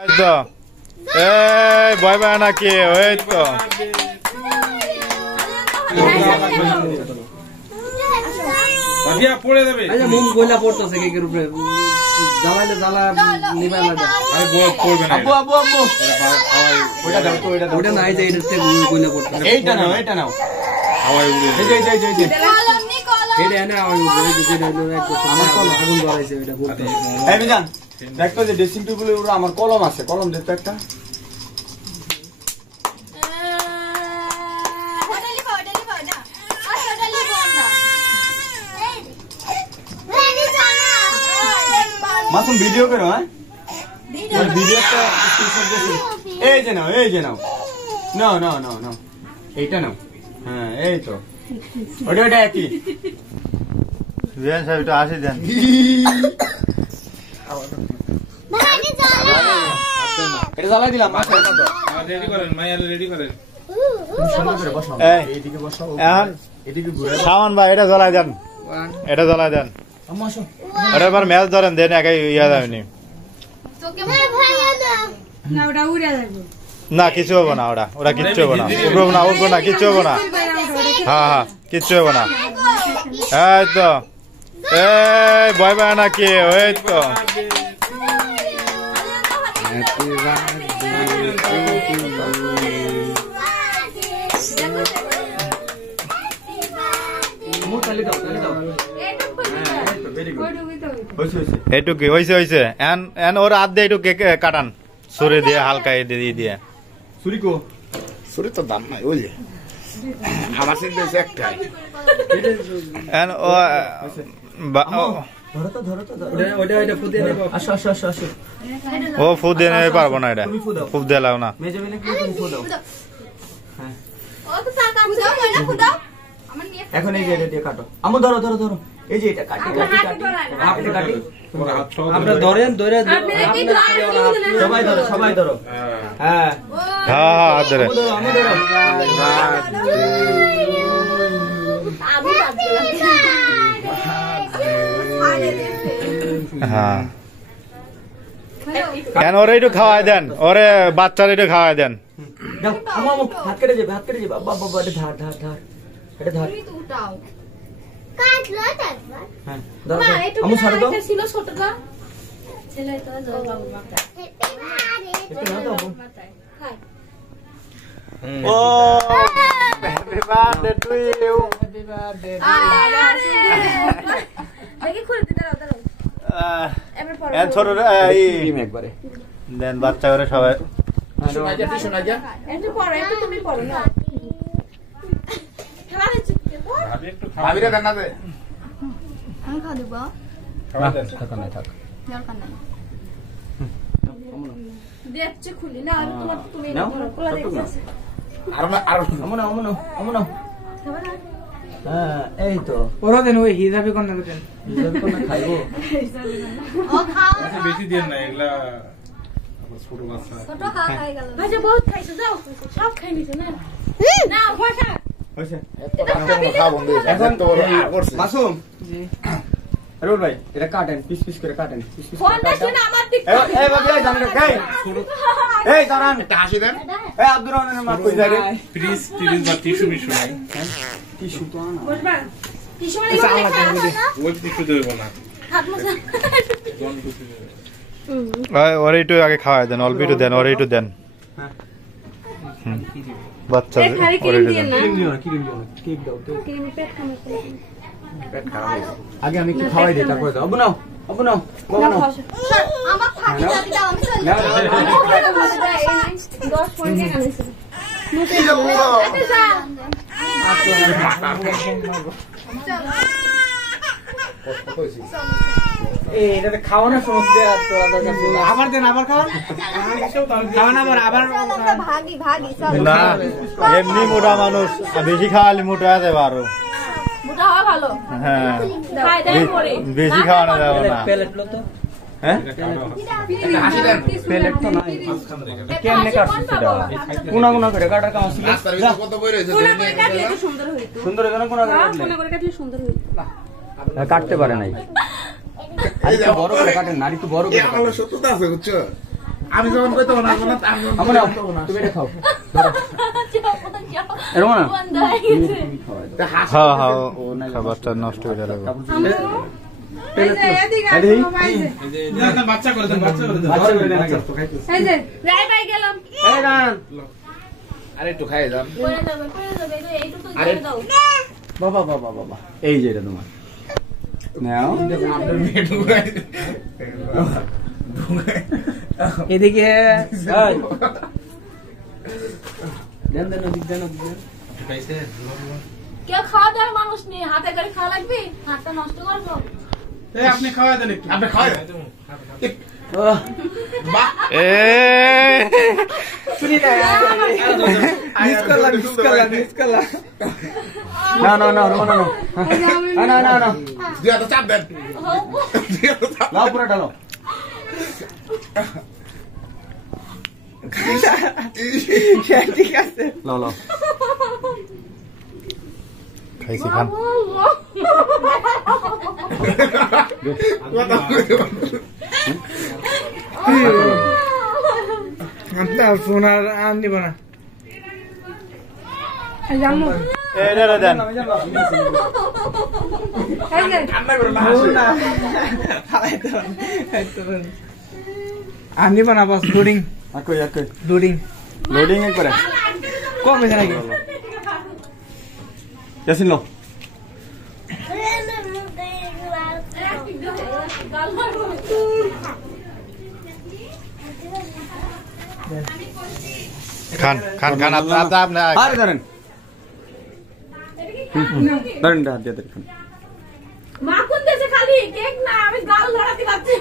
তো এই ভয় পায় না কি ওই তো পড়ে যাবে মোম গোলা পড়তেছে কেকের উপরে জ্বালাইলে জ্বালা নিবাই লাগে আরে পড়বে না আব্বু আব্বু আব্বু ওটা দাও তো ওটা নাই যে এটাতে গোলা পড়তেছে এইটা নাও হাওয়ায় উড়ে এই এটা এনে আওয়াজ উড়ে যেটা আমার কলম আগুন জ্বালাইছে এটা বলতে এই মিজান দেখো যে ড্রেসিং টেবিলের উপরে আমার কলম আছে কলম দেখতে একটা মাসুম ভিডিও করো হ্যাঁ ভিডিওটা স্ক্রিনশট দিছি এই যে নাও নাও এইটা নাও হ্যাঁ এই তো ওটা একই জেন সাহেব একটু আসি দেন এটা জ্বালাই দিলাম রেডি করেন মাইয়ারে রেডি করেন সুন্দর করে বসাও এইদিকে বসাও এখন এদিকে ঘুরে সামান ভাই এটা জ্বালাই দেন আম্মা আসো ওটা এবার ম্যাচ ধরেন দেন একাই ইয়া যাবেনি না ওটা উড়ে যাবে না কিছু হবো না ওরা কিচ্ছু হবো না উঠবো না কিচ্ছু হবো না হ্যাঁ কিচ্ছু হবো না এই তো এই ভয় পায় না কি ওই তো এইটুকি হয়েছে এন ওর হাত দিয়ে একটু কেক কাটান ছুরি দিয়ে হালকা দিয়ে ছুরি তো দাম নাই ওই আমার চিন্তা হচ্ছে একটাই এন ও ফু দিয়ে নেবে পারবো না এটা ফুপ দিয়ে লাও না এখন এই যে এটা দিয়ে কাটো আমু ধরো এই যে এটা কাটি আমরা ধরেন সবাই ধরো হ্যাঁ হাত ধরে হ্যাঁ কেন ওরে একটু খাওয়াই দেন ওরে বাচ্চারা একটু খাওয়াই দেন হাত কেটে যাবে বাবা এটা ধর দেন বাচ্চা করে সবাই ভাবিরে দেন না দে আমি খাওয়া দেব দেখছে খুলি না তোমার তুমি কোলা দেখছ আর আমনো হ্যাঁ এই তো ওরা দেন ওই হিসাবে কোন দেন হিসাবে কোন খাইবো ও খাও বেশি দেন না এগুলা ছোট বাচ্চা ছোট খাই গেল আচ্ছা বহুত খাইছো যাও সব খাই নিছো না না বসা হইছে খা বন্ধু এখন তো মাসুম জি রোল ভাই এটা কাটেন পিস করে কাটেন ফোনটা শুনে আমার দিক এই বাবা এই জানেন এই দাঁড়ান একটা হাসি দেন এই আব্দুর রহমানের মা কই যায় রে প্লিজ বা টিস্যু মিশু নাই টিস্যু তো আনা বসবা টিস্যু মানে ওই টিস্যু দেব না হাত মোছা ওরে একটু আগে খাওয়াই দেন অল্প একটু দেন ওরে একটু দেন বাচ্চা ক্রিম দিয়ে না ক্রিম দিও কেক দাও ক্রিম পেট খামে পেট খারাপ হয়েছে আগে আমি কি খাওয়াই দিই তারপরে দাও আবু নাও স্যার আমার ফাটি দাদি দাও আমি চল 10 পয়েন্ট নিয়ে আনিছি মুখে যা এটাতে খাওয়ানোর সমস্যা আবার দেন আবার খাওয়ান আবার ভাগি সব না এমনি মোটা মানুষ বেশি খাওয়ালে মোটা হয়ে যাবে আরো মোটা হওয়া ভালো হ্যাঁ খাই দেয় পরে বেশি খাওয়ানো যাবে না প্লেট লো তো হ্যাঁ হাসি দেন প্লেট তো নাই কেমনে কাটছিস এটা কোনা করে কাটার কাম আছে রাস্তার ভিতর কত বই রয়েছে কোনা করে কাটলে তো সুন্দর হইতো সুন্দর এখানে কোনা করে কাটলে কোনা করে কাটলে সুন্দর হইতো কাটতে পারে নাই আরে বড় করে কাটেন নারী তো বড় করে আমার সত্যতা আছে বুঝছো আমি যখন কইতে না আমি আমার নাও, তুমি এটা খাও এরকম না বন্ধ হয়ে গেছে। হ্যাঁ হ্যাঁ খাবারটা নষ্ট হয়ে যাবে বাচ্চা করে দেন বাচ্চা করে দেন বাচ্চা করে দেন আগে। এই যে রাই ভাই গেলাম। এই রান আরে একটু খাই যান পড়ে যাবে এইটুকু ছেড়ে দাও। বাবা বাবা বাবা এই যে এটা তোমার নাও আপনার মেয়ে ঢুকাই এদিকে দেন দেন ওদিক দেন ওদিক দেন। কেউ খাওয়া দাওয়ার মানুষ নেই, হাতে করে খাওয়া লাগবে, হাতটা নষ্ট করবো। এই আপনি খাওয়া দেন একটু আপনি খাওয়া দেন ওহ, এ মিস করলাম, মিস করলাম, মিস করলাম। না না না না না না না না দিয়া তো চাপ দেন দিয়া তো চাপ লাও পুরো ডালো ঠিক আছে লাও লাও খাইছি খান ফোন আর আন দিব না এই রে দেন ঠান্ডা করে না আন দিব না বস লোডিং আকই আকই লোডিং লোডিং একবারে কম হয়ে নাকি ইয়াসিন লো খান খান খান আপনি আরে ধরেন ধরেন হাত দিয়ে ধরেন মাখন দেশে খালি কেক না, আমি গাল ধরাতে পারছি।